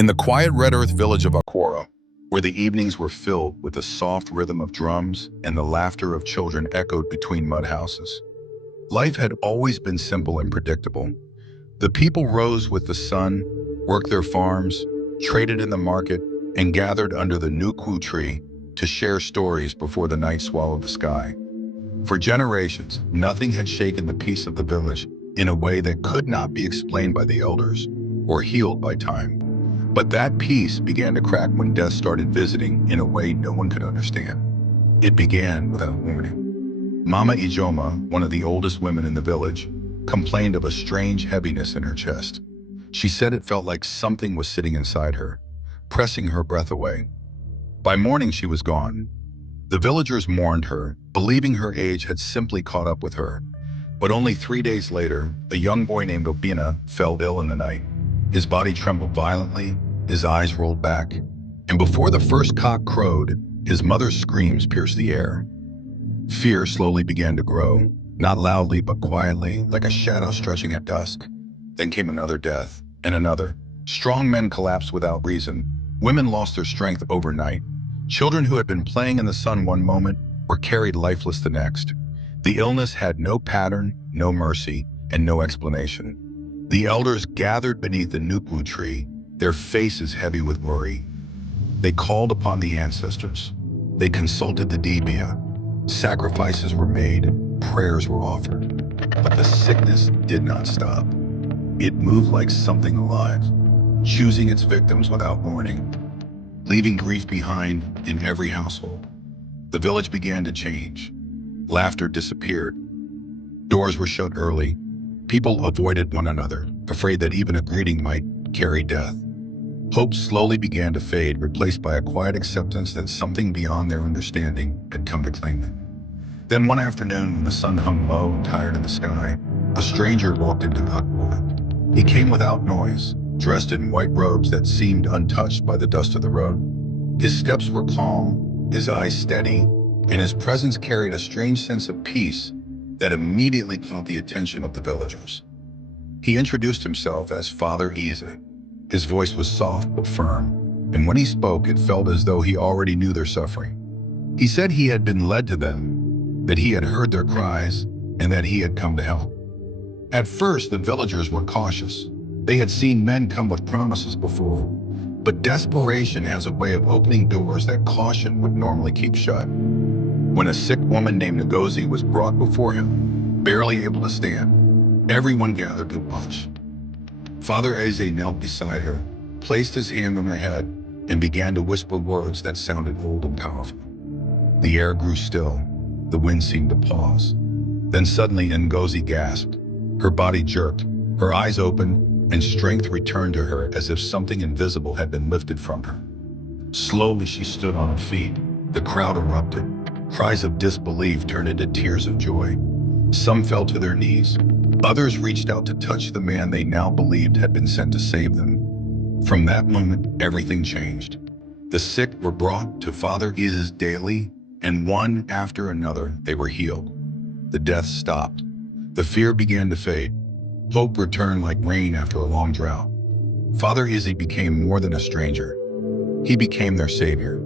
In the quiet red earth village of Akora, where the evenings were filled with the soft rhythm of drums and the laughter of children echoed between mud houses, life had always been simple and predictable. The people rose with the sun, worked their farms, traded in the market, and gathered under the Nukwu tree to share stories before the night swallowed the sky. For generations, nothing had shaken the peace of the village in a way that could not be explained by the elders or healed by time. But that peace began to crack when death started visiting in a way no one could understand. It began without warning. Mama Ijoma, one of the oldest women in the village, complained of a strange heaviness in her chest. She said it felt like something was sitting inside her, pressing her breath away. By morning, she was gone. The villagers mourned her, believing her age had simply caught up with her. But only 3 days later, a young boy named Obina fell ill in the night. His body trembled violently, his eyes rolled back, and before the first cock crowed, his mother's screams pierced the air. Fear slowly began to grow, not loudly but quietly, like a shadow stretching at dusk. Then came another death, and another. Strong men collapsed without reason. Women lost their strength overnight. Children who had been playing in the sun one moment were carried lifeless the next. The illness had no pattern, no mercy, and no explanation. The elders gathered beneath the Nukwu tree, their faces heavy with worry. They called upon the ancestors. They consulted the Dibia. Sacrifices were made, prayers were offered. But the sickness did not stop. It moved like something alive, choosing its victims without warning, leaving grief behind in every household. The village began to change. Laughter disappeared. Doors were shut early. People avoided one another, afraid that even a greeting might carry death. Hope slowly began to fade, replaced by a quiet acceptance that something beyond their understanding had come to claim them. Then one afternoon, when the sun hung low and tired in the sky, a stranger walked into Akwa. He came without noise, dressed in white robes that seemed untouched by the dust of the road. His steps were calm, his eyes steady, and his presence carried a strange sense of peace that immediately caught the attention of the villagers. He introduced himself as Father Eze. His voice was soft but firm, and when he spoke, it felt as though he already knew their suffering. He said he had been led to them, that he had heard their cries, and that he had come to help. At first, the villagers were cautious. They had seen men come with promises before, but desperation has a way of opening doors that caution would normally keep shut. When a sick woman named Ngozi was brought before him, barely able to stand, everyone gathered to watch. Father Eze knelt beside her, placed his hand on her head, and began to whisper words that sounded old and powerful. The air grew still. The wind seemed to pause. Then suddenly Ngozi gasped. Her body jerked, her eyes opened, and strength returned to her as if something invisible had been lifted from her. Slowly she stood on her feet. The crowd erupted. Cries of disbelief turned into tears of joy. Some fell to their knees. Others reached out to touch the man they now believed had been sent to save them. From that moment, everything changed. The sick were brought to Father Eze's daily, and one after another they were healed. The deaths stopped. The fear began to fade. Hope returned like rain after a long drought. Father Eze became more than a stranger. He became their savior.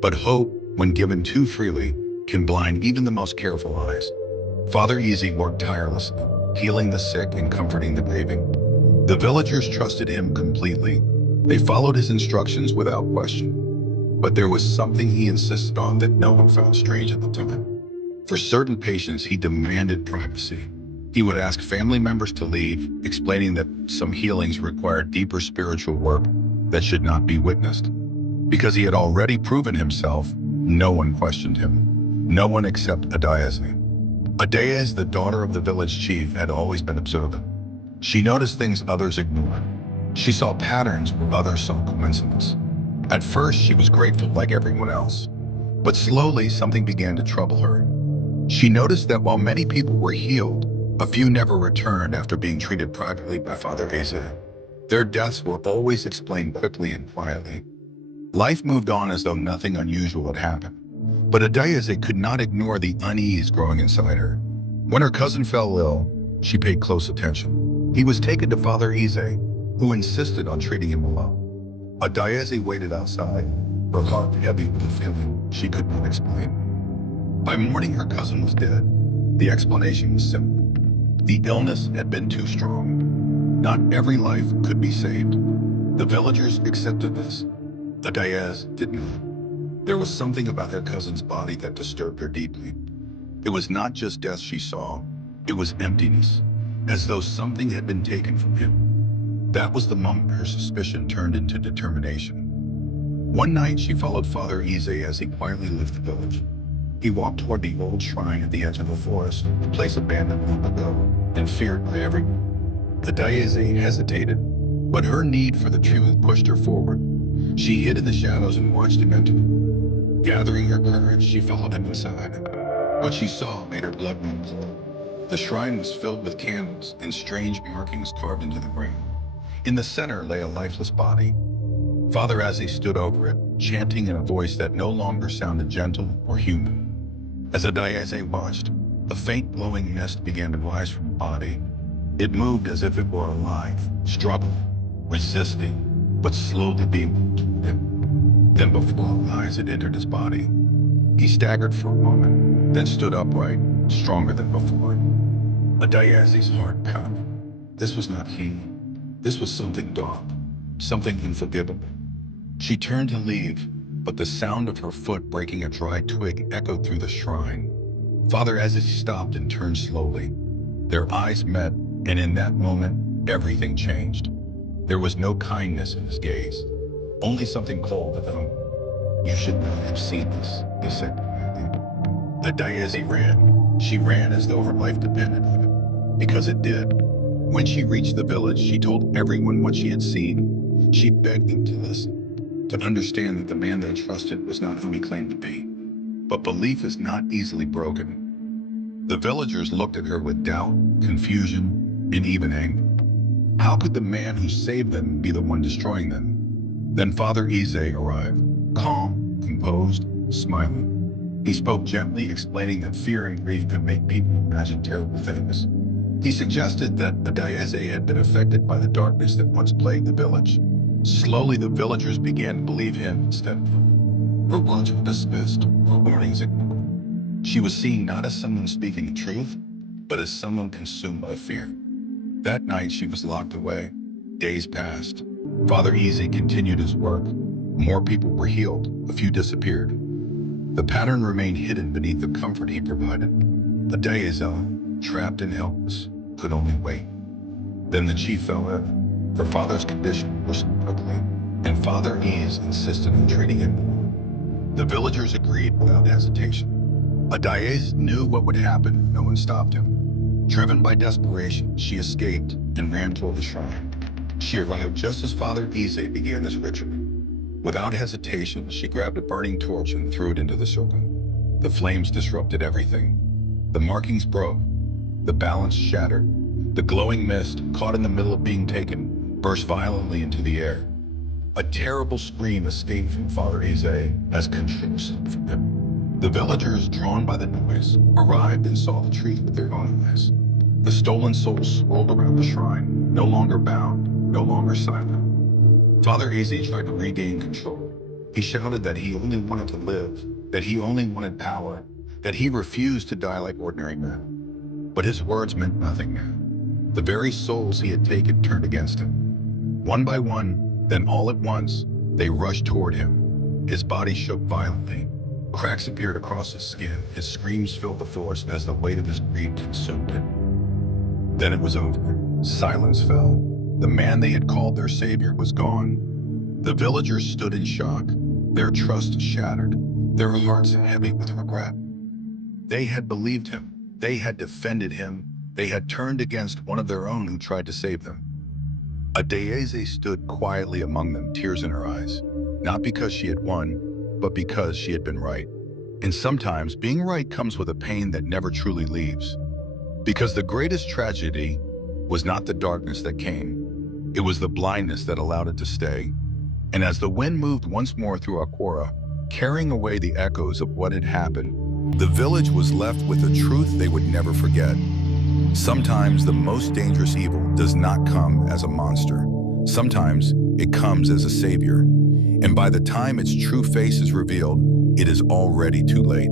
But hope, when given too freely, can blind even the most careful eyes. Father Eze worked tirelessly, healing the sick and comforting the grieving. The villagers trusted him completely. They followed his instructions without question. But there was something he insisted on that no one found strange at the time. For certain patients, he demanded privacy. He would ask family members to leave, explaining that some healings required deeper spiritual work that should not be witnessed. Because he had already proven himself, no one questioned him. No one except Adayeze. Adayeze, the daughter of the village chief, had always been observant. She noticed things others ignored. She saw patterns where others saw coincidence. At first, she was grateful like everyone else. But slowly, something began to trouble her. She noticed that while many people were healed, a few never returned after being treated privately by Father Eze. Their deaths were always explained quickly and quietly. Life moved on as though nothing unusual had happened. But Adayeze could not ignore the unease growing inside her. When her cousin fell ill, she paid close attention. He was taken to Father Eze, who insisted on treating him alone. Adayeze waited outside, her heart heavy with a feeling she could not explain. By morning, her cousin was dead. The explanation was simple. The illness had been too strong. Not every life could be saved. The villagers accepted this. Adayeze didn't. There was something about her cousin's body that disturbed her deeply. It was not just death she saw, it was emptiness, as though something had been taken from him. That was the moment her suspicion turned into determination. One night, she followed Father Ize as he quietly left the village. He walked toward the old shrine at the edge of the forest, a place abandoned long ago and feared by everyone. The Daeze hesitated, but her need for the truth pushed her forward. She hid in the shadows and watched him enter. Gathering her courage, she followed him inside. What she saw made her blood run cold. The shrine was filled with candles and strange markings carved into the ground. In the center lay a lifeless body. Father Azzy stood over it, chanting in a voice that no longer sounded gentle or human. As Adaeze watched, a faint glowing mist began to rise from the body. It moved as if it were alive, struggling, resisting, but slowly being moved toward him. Then before our eyes it entered his body. He staggered for a moment, then stood upright, stronger than before. Adayeze's heart pounded. This was not he. This was something dark, something unforgivable. She turned to leave, but the sound of her foot breaking a dry twig echoed through the shrine. Father Ezzy stopped and turned slowly. Their eyes met, and in that moment, everything changed. There was no kindness in his gaze, only something cold within him. You should not have seen this, he said. The Diezi ran. She ran as though her life depended on it, because it did. When she reached the village, she told everyone what she had seen. She begged them to listen, to understand that the man they trusted was not who he claimed to be. But belief is not easily broken. The villagers looked at her with doubt, confusion, and even anger. How could the man who saved them be the one destroying them? Then Father Ize arrived, calm, composed, smiling. He spoke gently, explaining that fear and grief could make people imagine terrible things. He suggested that Adayeze had been affected by the darkness that once plagued the village. Slowly, the villagers began to believe him instead. Her words were dismissed, her warnings ignored. She was seen not as someone speaking the truth, but as someone consumed by fear. That night, she was locked away. Days passed. Father Easy continued his work. More people were healed, a few disappeared. The pattern remained hidden beneath the comfort he provided. Adayeza, trapped and helpless, could only wait. Then the chief fell ill. Her father's condition worsened quickly, and Father Ease insisted on treating him. The villagers agreed without hesitation. Adayez knew what would happen if no one stopped him. Driven by desperation, she escaped and ran toward the shrine. She arrived just as Father Ize began his ritual. Without hesitation, she grabbed a burning torch and threw it into the circle. The flames disrupted everything. The markings broke. The balance shattered. The glowing mist, caught in the middle of being taken, burst violently into the air. A terrible scream escaped from Father Ize as control slipped from him. The villagers, drawn by the noise, arrived and saw the truth with their own eyes. The stolen souls swirled around the shrine, no longer bound, no longer silent. Father Easy tried to regain control. He shouted that he only wanted to live, that he only wanted power, that he refused to die like ordinary men. But his words meant nothing now. The very souls he had taken turned against him. One by one, then all at once, they rushed toward him. His body shook violently. Cracks appeared across his skin. His screams filled the forest as the weight of his greed consumed it. Then it was over. Silence fell. The man they had called their savior was gone. The villagers stood in shock, their trust shattered, their hearts heavy with regret. They had believed him. They had defended him. They had turned against one of their own who tried to save them. Adeyeze stood quietly among them, tears in her eyes. Not because she had won, but because she had been right. And sometimes being right comes with a pain that never truly leaves. Because the greatest tragedy was not the darkness that came, it was the blindness that allowed it to stay. And as the wind moved once more through Aquara, carrying away the echoes of what had happened, the village was left with a truth they would never forget. Sometimes the most dangerous evil does not come as a monster, Sometimes it comes as a savior, and by the time its true face is revealed, it is already too late.